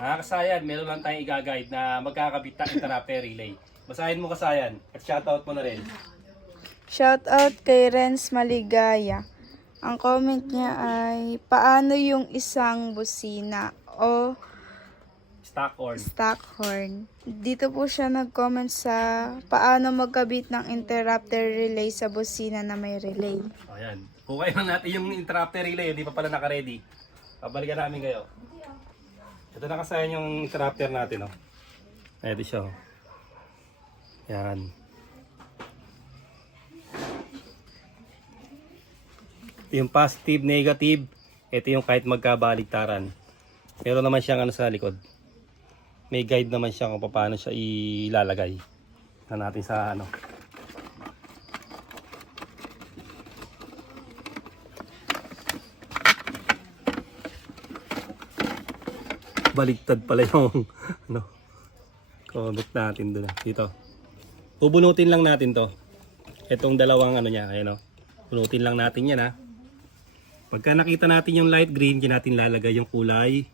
Mga kasayan, meron lang tayong i-guide na magkakabit na interrupter relay. Basahin mo kasayan at shoutout mo na rin. Shoutout kay Renz Maligaya. Ang comment niya ay, paano yung isang busina o Stock horn. stock horn? Dito po siya nag-comment sa paano magkabit ng interrupter relay sa busina na may relay. Ayan. Hukay lang natin yung interrupter relay, hindi pa pala naka-ready. Pabalikan namin kayo. Ito na kasayan yung interrupter natin. Oh. Ito siya. Oh. Yan. Yung positive, negative, ito yung kahit magkabaligtaran. Meron naman siyang ano sa likod. May guide naman siya kung paano siya ilalagay. Na natin sa ano. Baligtad pala yung ano, comment natin doon. Dito. Bubunutin lang natin to. Itong dalawang ano niya, ayan o. Bunutin lang natin yan ha. Pagka nakita natin yung light green, diyan natin lalagay yung kulay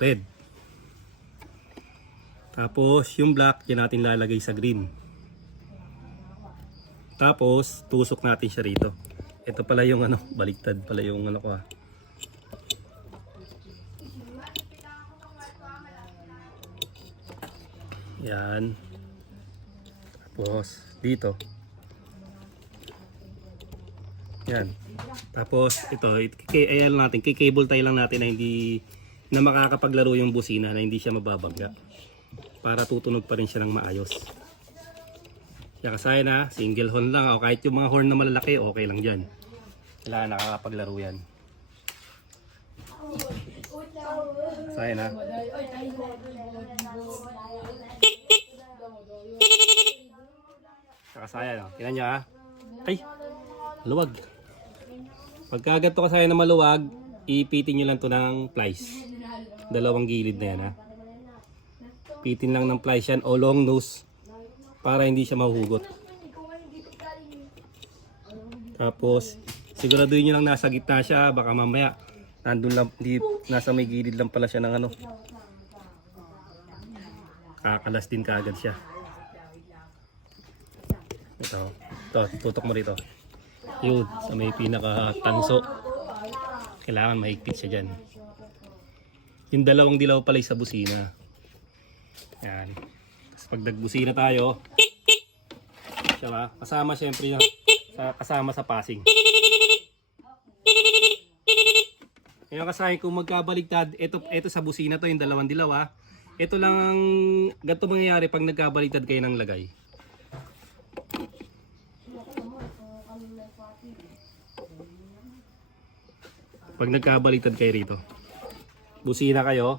red. Tapos yung black, diyan natin lalagay sa green. Tapos tusok natin siya rito. Ito pala yung ano, baligtad pala yung ano ko ha. Yan. Tapos dito. Yan. Tapos ito, ayan natin, cable tie lang natin na hindi na makakapaglaro yung busina, na hindi siya mababangga. Para tutunog pa rin siya ng maayos. Kaya kasaya na, single horn lang o kahit yung mga horn na malalaki, okay lang diyan. Wala nakakapaglaro yan. Kasaya na. Kakasaya no. Tingnan niyo ha. Ay, maluwag. Pagka ganito kasaya na maluwag, ipitin niyo lang to ng plies. Dalawang gilid na yan ha. Pitin lang ng plies yan o long nose para hindi siya mahuhugot. Tapos, siguraduhin niyo lang nasa gitna siya, baka mamaya nandun lang, di, nasa may gilid lang pala siya ng ano. Kakalas din kaagad siya. Ito, tutok mo rito. Yun, sa may pinaka-tanso. Kailangan mahigpit siya dyan. Yung dalawang dilaw pala sa busina. Yan. Tapos pag nagbusina tayo, siya ba? Kasama syempre yung kasama sa passing. Ngayon kasahin kung magkabaligtad, ito sa busina to, yung dalawang dilaw ha. Ito lang ang ganito mangyayari pag nagkabaligtad kayo ng lagay. Pag nagkabaligtad kayo rito, busina kayo,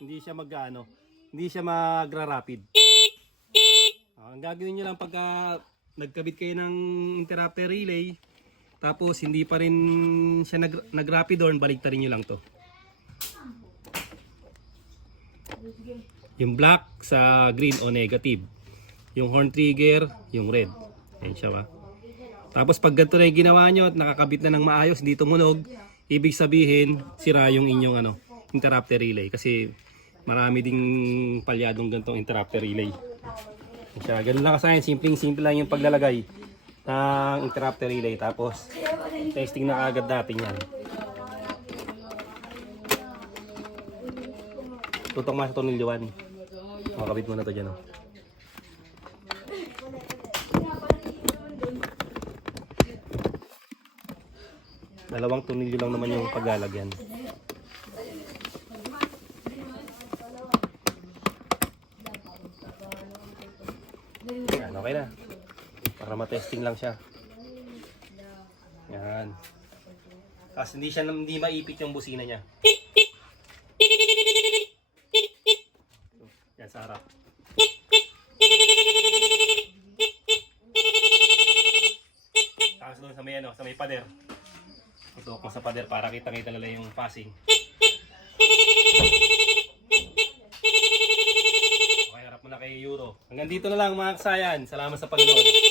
hindi siya mag-ano, hindi siya magra-rapid. Ang gagawin nyo lang pagka nagkabit kayo ng interrupter relay, tapos hindi pa rin siya nag-rapid horn, baligtarin nyo lang to. Yung black sa green o negative, yung horn trigger, yung red. Ayan siya ba? Tapos pag ganito na yung ginawa nyo at nakakabit na ng maayos, hindi tumunog, ibig sabihin sira yung inyong ano, interrupter relay. Kasi marami ding palyadong ganitong interrupter relay. Siya, ganun lang kasayan, simple lang yung paglalagay ng interrupter relay. Tapos testing na agad natin yan. Tutok mo sa tornilyoan. Makakabit mo na to dyan. Oh. Dalawang tornilyo lang naman yung paglalagyan. Yan, okay na. Para matesting lang siya. Yan. Kasi hindi maipit yung busina niya. Yan sa harap. Tapos doon sa may ano, sa may pader. Ito ko sa pader para kita-kita nila yung passing. Okay, harap mo na kay Euro. Hanggang dito na lang mga kasayan. Salamat sa panonood.